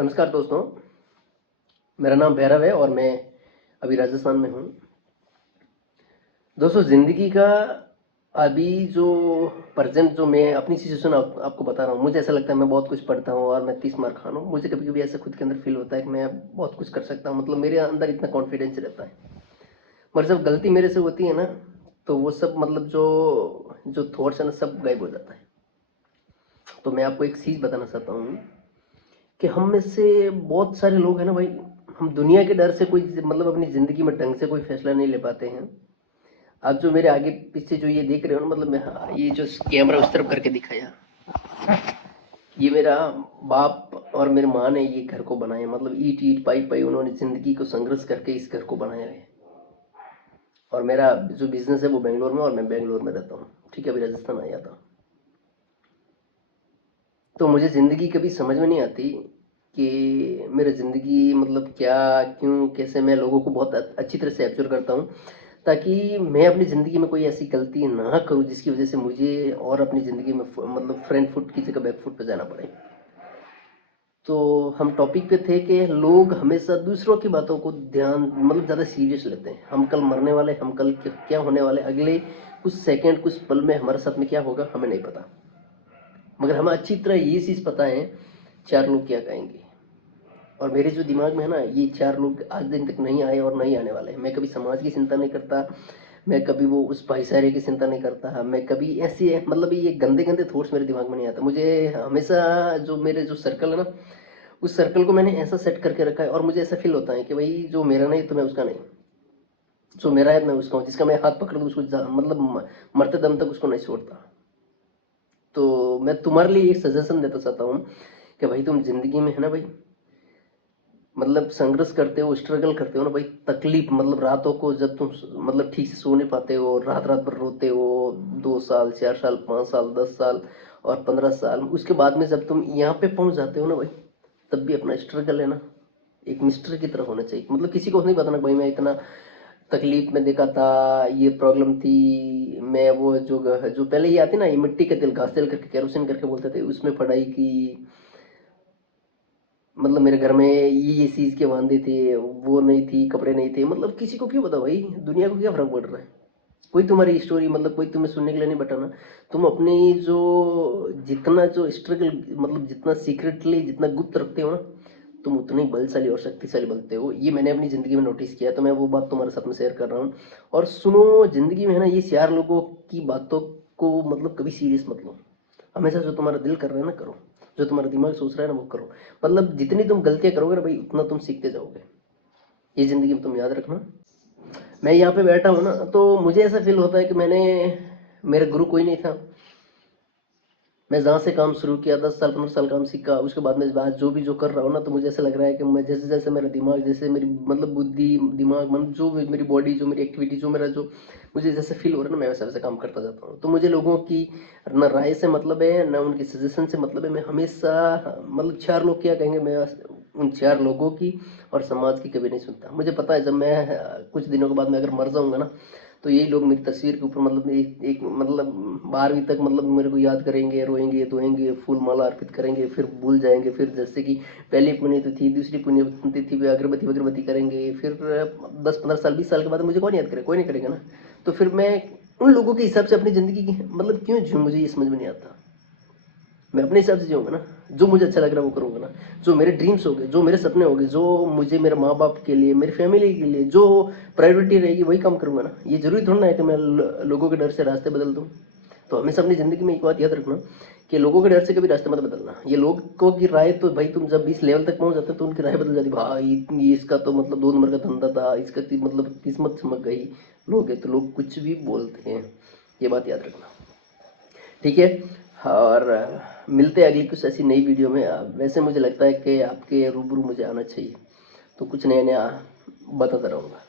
नमस्कार दोस्तों, मेरा नाम भैरव है और मैं अभी राजस्थान में हूँ। दोस्तों, ज़िंदगी का अभी जो प्रेजेंट जो मैं अपनी सिचुएशन आपको बता रहा हूँ, मुझे ऐसा लगता है मैं बहुत कुछ पढ़ता हूँ और मैं 30 मार खान हूँ। मुझे कभी कभी ऐसा खुद के अंदर फील होता है कि मैं बहुत कुछ कर सकता हूँ, मतलब मेरे अंदर इतना कॉन्फिडेंस रहता है। मगर जब गलती मेरे से होती है ना, तो वो सब मतलब जो जो थॉट्स है ना, सब गायब हो जाता है। तो मैं आपको एक चीज़ बताना चाहता हूँ कि हम में से बहुत सारे लोग हैं ना भाई, हम दुनिया के डर से कोई मतलब अपनी ज़िंदगी में ढंग से कोई फैसला नहीं ले पाते हैं। आप जो मेरे आगे पीछे जो ये देख रहे हो ना, मतलब मैं ये जो कैमरा उस तरफ करके दिखाया, ये मेरा बाप और मेरी माँ ने ये घर को बनाया। मतलब ईट ईट पाई पाई उन्होंने ज़िंदगी को संघर्ष करके इस घर को बनाया है। और मेरा जो बिजनेस है वो बेंगलोर में, और मैं बेंगलोर में रहता हूँ। ठीक है, अभी राजस्थान आया था। तो मुझे ज़िंदगी कभी समझ में नहीं आती कि मेरी ज़िंदगी मतलब क्या, क्यों, कैसे। मैं लोगों को बहुत अच्छी तरह से ऑब्जर्व करता हूँ ताकि मैं अपनी ज़िंदगी में कोई ऐसी गलती ना करूँ जिसकी वजह से मुझे और अपनी ज़िंदगी में मतलब फ्रंट फुट की जगह बैक फुट पे जाना पड़े। तो हम टॉपिक पे थे कि लोग हमेशा दूसरों की बातों को ध्यान मतलब ज़्यादा सीरियस लेते हैं। हम कल मरने वाले, हम कल क्या होने वाले, अगले कुछ सेकंड कुछ पल में हमारे साथ में क्या होगा हमें नहीं पता। मगर हमें अच्छी तरह ये चीज़ पता है, चार लोग क्या कहेंगे। और मेरे जो दिमाग में है ना, ये चार लोग आज दिन तक नहीं आए और नहीं आने वाले हैं। मैं कभी समाज की चिंता नहीं करता, मैं कभी वो उस भाईचारे की चिंता नहीं करता, मैं कभी ऐसी मतलब ये गंदे गंदे थॉट्स मेरे दिमाग में नहीं आता। मुझे हमेशा जो मेरे जो सर्कल है ना, उस सर्कल को मैंने ऐसा सेट करके रखा है। और मुझे ऐसा फील होता है कि भाई जो मेरा नहीं तो मैं उसका नहीं, जो मेरा है मैं उसका हूँ। जिसका मैं हाथ पकड़ दूँ उसको मतलब मरते दम तक उसको नहीं छोड़ता। तो मैं तुम्हारे लिए एक सजेशन देता चाहता हूँ कि भाई तुम जिंदगी में है ना भाई, मतलब संघर्ष करते हो, स्ट्रगल करते हो ना भाई, तकलीफ मतलब रातों को जब तुम मतलब ठीक से सो नहीं पाते हो, रात रात भर रोते हो, 2 साल 4 साल 5 साल 10 साल और 15 साल, उसके बाद में जब तुम यहाँ पे पहुंच जाते हो ना भाई, तब भी अपना स्ट्रगल है ना एक मिस्टर की तरह होना चाहिए। मतलब किसी को नहीं बताना भाई मैं इतना तकलीफ में देखा था, ये प्रॉब्लम थी, मैं वो जो पहले ये आती ना, ये मिट्टी के तेल, घास तेल करके केरोसिन करके बोलते थे, उसमें पढ़ाई की। मतलब मेरे घर में ये चीज के वांदे थे, वो नहीं थी, कपड़े नहीं थे। मतलब किसी को क्यों पता भाई, दुनिया को क्या फर्क पड़ रहा है। कोई तुम्हारी स्टोरी मतलब कोई तुम्हें सुनने के लिए नहीं बताना। तुम अपनी जो जितना जो स्ट्रगल मतलब जितना सीक्रेटली जितना गुप्त रखते हो ना, तुम उतने ही बलशाली और शक्तिशाली बनते हो। ये मैंने अपनी जिंदगी में नोटिस किया, तो मैं वो बात तुम्हारे साथ में शेयर कर रहा हूँ। और सुनो, जिंदगी में है ना ये चार लोगों की बातों को मतलब कभी सीरियस मत लो। हमेशा जो तुम्हारा दिल कर रहा है ना करो, जो तुम्हारा दिमाग सोच रहा है ना वो करो। मतलब जितनी तुम गलतियां करोगे ना भाई, उतना तुम सीखते जाओगे। ये जिंदगी में तुम याद रखना। मैं यहाँ पे बैठा हूँ ना, तो मुझे ऐसा फील होता है कि मैंने, मेरा गुरु कोई नहीं था। मैं जहाँ से काम शुरू किया, 10 साल 15 साल काम सीखा, उसके बाद में आज जो भी जो कर रहा हूँ ना, तो मुझे ऐसा लग रहा है कि मैं जैसे जैसे मेरा दिमाग, जैसे मेरी मतलब बुद्धि, दिमाग, मन, जो भी मेरी बॉडी, जो मेरी एक्टिविटी, जो मेरा जो मुझे जैसे फील हो रहा है ना, मैं वैसा वैसा काम करता जाता हूँ। तो मुझे लोगों की ना राय से मतलब है, ना उनकी सजेशन से मतलब है। मैं हमेशा मतलब चार लोग क्या कहेंगे, मैं उन चार लोगों की और समाज की कभी नहीं सुनता। मुझे पता है जब मैं कुछ दिनों के बाद में अगर मर जाऊंगा ना, तो यही लोग मेरी तस्वीर के ऊपर मतलब एक मतलब 12वीं तक मतलब मेरे को याद करेंगे, रोएंगे धोएंगे, फूल माला अर्पित करेंगे, फिर भूल जाएंगे। फिर जैसे कि पहली पुण्यतिथि, दूसरी पुण्यतिथि पे अगरबत्ती वगरबत्ती करेंगे। फिर 10 15 साल 20 साल के बाद मुझे कौन याद करे, कोई नहीं करेगा ना। तो फिर मैं उन लोगों के हिसाब से अपनी जिंदगी की मतलब क्यों जीऊँ, मुझे ये समझ में नहीं आता। मैं अपने हिसाब से जीऊँगा ना, जो मुझे अच्छा लग रहा है वो करूँगा ना। जो मेरे ड्रीम्स हो गए, जो मेरे सपने हो गए, जो मुझे मेरे माँ बाप के लिए, मेरी फैमिली के लिए जो प्रायोरिटी रहेगी वही काम करूँगा ना। ये जरूरी थोड़ा ना है कि मैं लोगों के डर से रास्ते बदल दूँ। तो हमेशा अपनी ज़िंदगी में एक बात याद रखना कि लोगों के डर से कभी रास्ते मत बदलना। ये लोगों की राय तो भाई, तुम जब इस लेवल तक पहुंच जाते हो तो उनकी राय बदल जाती है। भाई ये इसका तो मतलब 2 नंबर का धंधा था, इसका मतलब किस्मत चमक गई। लोग है तो लोग कुछ भी बोलते हैं, ये बात याद रखना। ठीक है। और मिलते हैं अगली कुछ ऐसी नई वीडियो में। वैसे मुझे लगता है कि आपके रूबरू मुझे आना चाहिए, तो कुछ नया नया बताता रहूँगा।